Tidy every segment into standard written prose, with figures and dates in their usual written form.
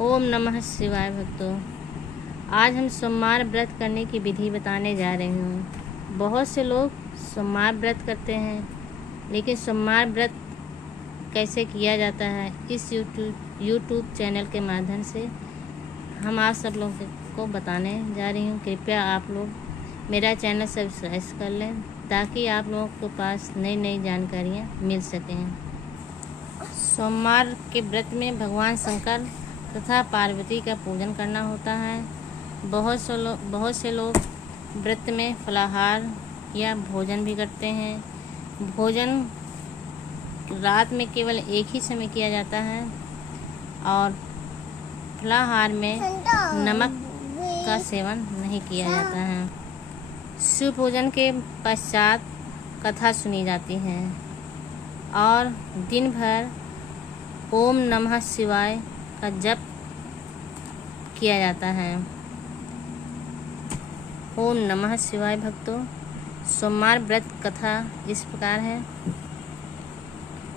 ओम नमः शिवाय भक्तों। आज हम सोमवार व्रत करने की विधि बताने जा रहे हूँ। बहुत से लोग सोमवार व्रत करते हैं, लेकिन सोमवार व्रत कैसे किया जाता है इस यूट्यूब चैनल के माध्यम से हम आप सब लोगों को बताने जा रही हूँ। कृपया आप लोग मेरा चैनल सब्सक्राइब कर लें ताकि आप लोगों के पास नई नई जानकारियाँ मिल सकें। सोमवार के व्रत में भगवान शंकर तथा पार्वती का पूजन करना होता है। बहुत से लोग व्रत में फलाहार या भोजन भी करते हैं। भोजन रात में केवल एक ही समय किया जाता है और फलाहार में नमक का सेवन नहीं किया जाता है। शिव पूजन के पश्चात कथा सुनी जाती है और दिन भर ओम नमः शिवाय का जप किया जाता है। ओम नमः शिवाय भक्तों। सोमवार व्रत कथा इस प्रकार है।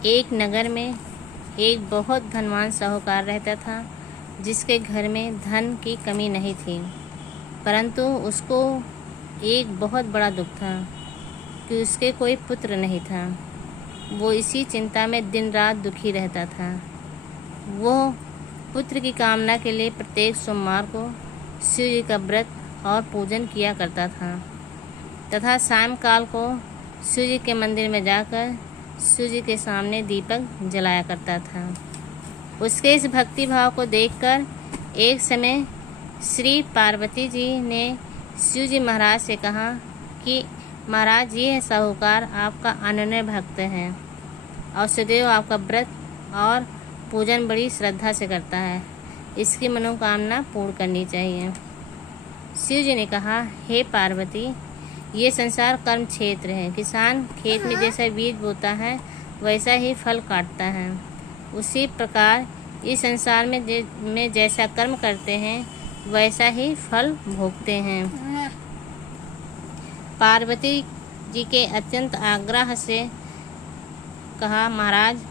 एक नगर में एक बहुत धनवान साहूकार रहता था, जिसके घर में धन की कमी नहीं थी, परंतु उसको एक बहुत बड़ा दुख था कि उसके कोई पुत्र नहीं था। वो इसी चिंता में दिन रात दुखी रहता था। वो पुत्र की कामना के लिए प्रत्येक सोमवार को शिव जी का व्रत और पूजन किया करता था तथा सायंकाल को शिव जी के मंदिर में जाकर शिव जी के सामने दीपक जलाया करता था। उसके इस भक्ति भाव को देखकर एक समय श्री पार्वती जी ने शिव जी महाराज से कहा कि महाराज, ये है साहूकार आपका अनन्य भक्त है और सदैव आपका व्रत और पूजन बड़ी श्रद्धा से करता है। इसकी मनोकामना पूर्ण करनी चाहिए। शिव जी ने कहा, हे पार्वती, ये संसार कर्म क्षेत्र है। किसान खेत में जैसा बीज बोता है वैसा ही फल काटता है। उसी प्रकार इस संसार में जैसा कर्म करते हैं वैसा ही फल भोगते हैं। पार्वती जी के अत्यंत आग्रह से कहा, महाराज,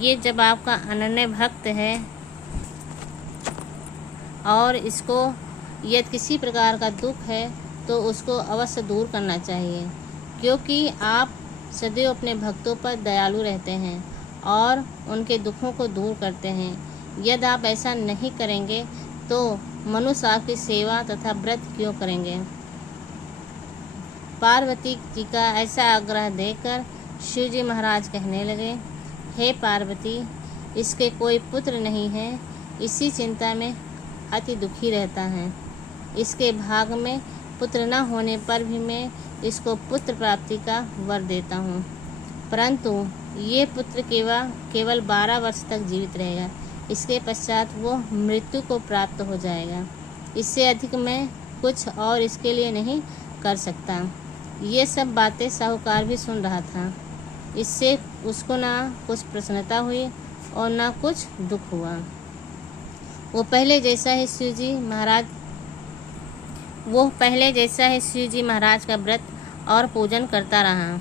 ये जब आपका अनन्य भक्त है और इसको यदि किसी प्रकार का दुख है तो उसको अवश्य दूर करना चाहिए, क्योंकि आप सदैव अपने भक्तों पर दयालु रहते हैं और उनके दुखों को दूर करते हैं। यदि आप ऐसा नहीं करेंगे तो मनुष्य आपकी सेवा तथा व्रत क्यों करेंगे। पार्वती जी का ऐसा आग्रह देखकर शिव जी महाराज कहने लगे, हे पार्वती, इसके कोई पुत्र नहीं है, इसी चिंता में अति दुखी रहता है। इसके भाग में पुत्र न होने पर भी मैं इसको पुत्र प्राप्ति का वर देता हूँ, परंतु ये पुत्र केवल 12 वर्ष तक जीवित रहेगा। इसके पश्चात वो मृत्यु को प्राप्त हो जाएगा। इससे अधिक मैं कुछ और इसके लिए नहीं कर सकता। ये सब बातें साहूकार भी सुन रहा था। इससे उसको ना कुछ प्रसन्नता हुई और ना कुछ दुख हुआ। वो पहले जैसा ही शिव जी महाराज का व्रत और पूजन करता रहा।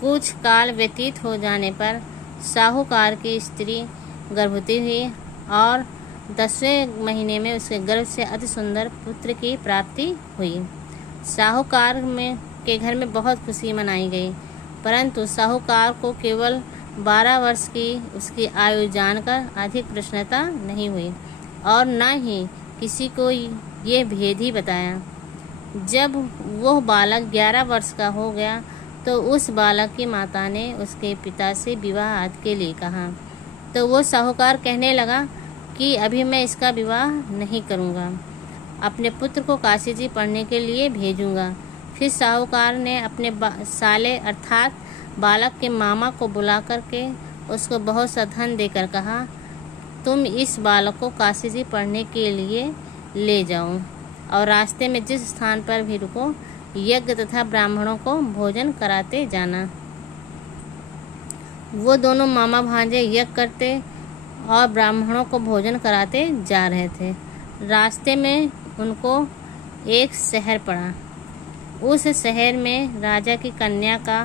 कुछ काल व्यतीत हो जाने पर साहूकार की स्त्री गर्भवती हुई और 10वें महीने में उसके गर्भ से अति सुंदर पुत्र की प्राप्ति हुई। साहूकार के घर में बहुत खुशी मनाई गई, परंतु साहूकार को केवल 12 वर्ष की उसकी आयु जानकर अधिक प्रसन्नता नहीं हुई और न ही किसी को ये भेद ही बताया। जब वह बालक 11 वर्ष का हो गया तो उस बालक की माता ने उसके पिता से विवाह आदि के लिए कहा, तो वो साहूकार कहने लगा कि अभी मैं इसका विवाह नहीं करूँगा, अपने पुत्र को काशी जी पढ़ने के लिए भेजूँगा। फिर साहूकार ने अपने साले अर्थात बालक के मामा को बुला करके उसको बहुत सा धन देकर कहा, तुम इस बालक को काशी जी पढ़ने के लिए ले जाओ और रास्ते में जिस स्थान पर भी रुको यज्ञ तथा ब्राह्मणों को भोजन कराते जाना। वो दोनों मामा भांजे यज्ञ करते और ब्राह्मणों को भोजन कराते जा रहे थे। रास्ते में उनको एक शहर पड़ा। उस शहर में राजा की कन्या का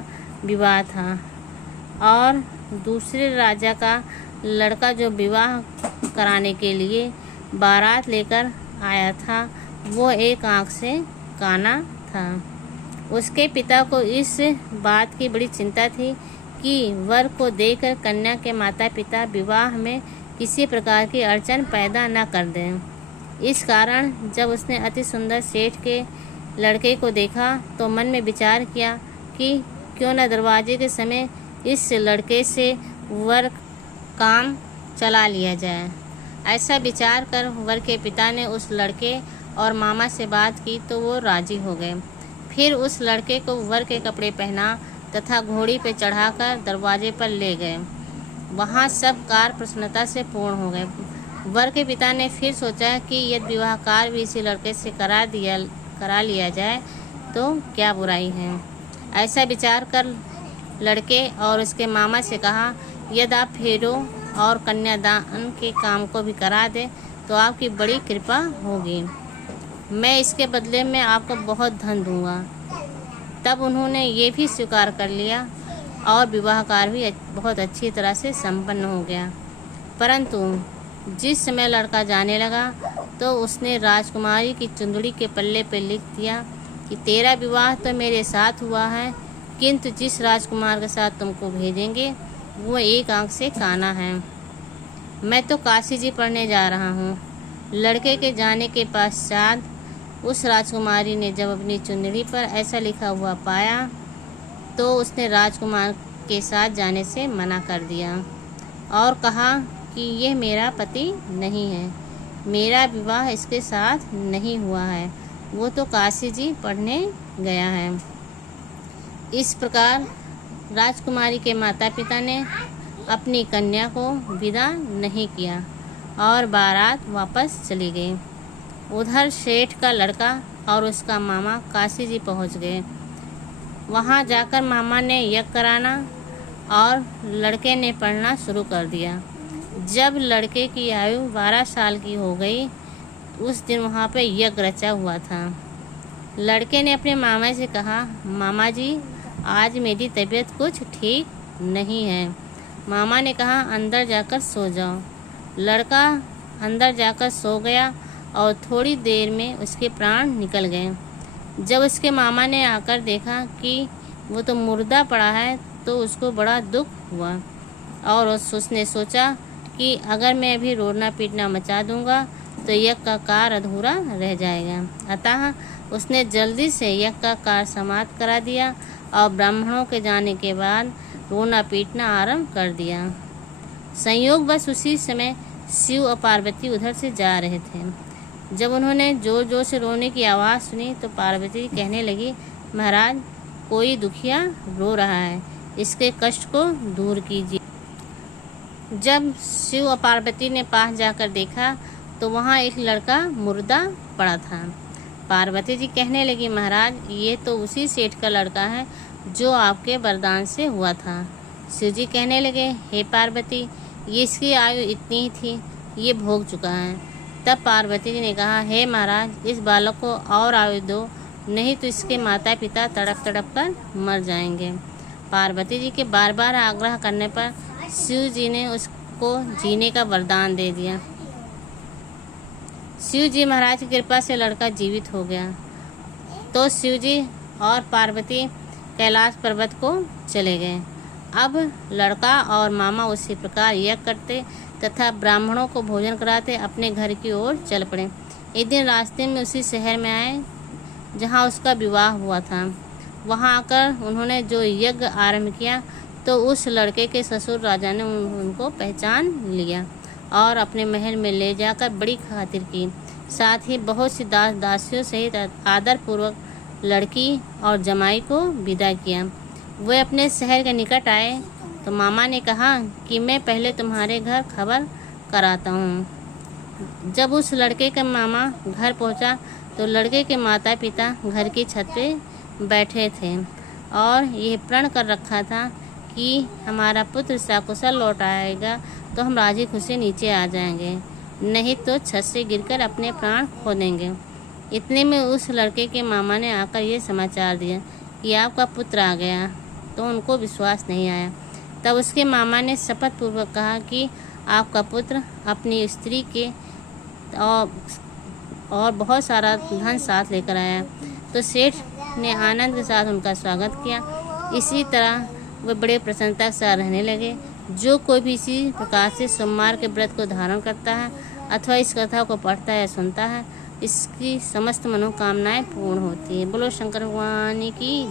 विवाह था और दूसरे राजा का लड़का जो विवाह कराने के लिए बारात लेकर आया था वो एक आंख से काना था। उसके पिता को इस बात की बड़ी चिंता थी कि वर को देखकर कन्या के माता पिता विवाह में किसी प्रकार की अड़चन पैदा न कर दें। इस कारण जब उसने अति सुंदर सेठ के लड़के को देखा तो मन में विचार किया कि क्यों न दरवाजे के समय इस लड़के से वर काम चला लिया जाए। ऐसा विचार कर वर के पिता ने उस लड़के और मामा से बात की तो वो राजी हो गए। फिर उस लड़के को वर के कपड़े पहना तथा घोड़ी पर चढ़ाकर दरवाजे पर ले गए। वहाँ सब कार्य प्रसन्नता से पूर्ण हो गए। वर के पिता ने फिर सोचा कि यदि विवाह कार्य भी इसी लड़के से करा लिया जाए तो क्या बुराई है। ऐसा विचार कर लड़के और उसके मामा से कहा, यदि आप फेरों और कन्यादान के काम को भी करा दें तो आपकी बड़ी कृपा होगी। मैं इसके बदले में आपको बहुत धन दूंगा। तब उन्होंने ये भी स्वीकार कर लिया और विवाह कार्य भी बहुत अच्छी तरह से संपन्न हो गया। परंतु जिस समय लड़का जाने लगा तो उसने राजकुमारी की चुंदड़ी के पल्ले पर लिख दिया कि तेरा विवाह तो मेरे साथ हुआ है, किंतु जिस राजकुमार के साथ तुमको भेजेंगे वो एक आंख से काना है। मैं तो काशी जी पढ़ने जा रहा हूँ। लड़के के जाने के पश्चात उस राजकुमारी ने जब अपनी चुंदड़ी पर ऐसा लिखा हुआ पाया तो उसने राजकुमार के साथ जाने से मना कर दिया और कहा कि यह मेरा पति नहीं है, मेरा विवाह इसके साथ नहीं हुआ है, वो तो काशी जी पढ़ने गया है। इस प्रकार राजकुमारी के माता पिता ने अपनी कन्या को विदा नहीं किया और बारात वापस चली गई। उधर सेठ का लड़का और उसका मामा काशी जी पहुंच गए। वहां जाकर मामा ने यज्ञ कराना और लड़के ने पढ़ना शुरू कर दिया। जब लड़के की आयु 12 साल की हो गई उस दिन वहां पे यज्ञ रचा हुआ था। लड़के ने अपने मामा से कहा, मामा जी आज मेरी तबीयत कुछ ठीक नहीं है। मामा ने कहा, अंदर जाकर सो जाओ। लड़का अंदर जाकर सो गया और थोड़ी देर में उसके प्राण निकल गए। जब उसके मामा ने आकर देखा कि वो तो मुर्दा पड़ा है तो उसको बड़ा दुख हुआ और उसने सोचा कि अगर मैं अभी रोना पीटना मचा दूंगा तो यज्ञ का कार्य अधूरा रह जाएगा। अतः उसने जल्दी से यज्ञ का कार्य समाप्त करा दिया और ब्राह्मणों के जाने के बाद रोना पीटना आरंभ कर दिया। संयोग बस उसी समय शिव और पार्वती उधर से जा रहे थे। जब उन्होंने जोर जोर से रोने की आवाज़ सुनी तो पार्वती कहने लगी, महाराज कोई दुखिया रो रहा है, इसके कष्ट को दूर कीजिए। जब शिव और पार्वती ने पास जाकर देखा तो वहाँ एक लड़का मुर्दा पड़ा था। पार्वती जी कहने लगी, महाराज ये तो उसी सेठ का लड़का है जो आपके वरदान से हुआ था। शिव जी कहने लगे, हे पार्वती ये इसकी आयु इतनी ही थी, ये भोग चुका है। तब पार्वती जी ने कहा, हे महाराज इस बालक को और आयु दो, नहीं तो इसके माता पिता तड़प तड़प कर मर जाएंगे। पार्वती जी के बार बार आग्रह करने पर शिव जी ने उसको जीने का वरदान दे दिया। शिव जी महाराज की कृपा से लड़का जीवित हो गया। तो शिव जी और पार्वती कैलाश पर्वत को चले गए। अब लड़का और मामा उसी प्रकार यज्ञ करते तथा ब्राह्मणों को भोजन कराते अपने घर की ओर चल पड़े। एक दिन रास्ते में उसी शहर में आए जहाँ उसका विवाह हुआ था। वहाँ आकर उन्होंने जो यज्ञ आरंभ किया तो उस लड़के के ससुर राजा ने उनको पहचान लिया और अपने महल में ले जाकर बड़ी खातिर की। साथ ही बहुत सी दास दासियों सहित आदरपूर्वक लड़की और जमाई को विदा किया। वे अपने शहर के निकट आए तो मामा ने कहा कि मैं पहले तुम्हारे घर खबर कराता हूँ। जब उस लड़के का मामा घर पहुँचा तो लड़के के माता पिता घर की छत पे बैठे थे और यह प्रण कर रखा था कि हमारा पुत्र सकुशल लौट आएगा तो हम राजी खुशी नीचे आ जाएंगे, नहीं तो छत से गिरकर अपने प्राण खो देंगे। इतने में उस लड़के के मामा ने आकर ये समाचार दिया कि आपका पुत्र आ गया, तो उनको विश्वास नहीं आया। तब उसके मामा ने शपथ पूर्वक कहा कि आपका पुत्र अपनी स्त्री के और बहुत सारा धन साथ लेकर आया। तो सेठ ने आनंद के साथ उनका स्वागत किया। इसी तरह वे बड़े प्रसन्नता के साथ रहने लगे। जो कोई भी इसी प्रकार से सोमवार के व्रत को धारण करता है अथवा इस कथा को पढ़ता है या सुनता है, इसकी समस्त मनोकामनाएं पूर्ण होती है। बोलो शंकर भगवान की।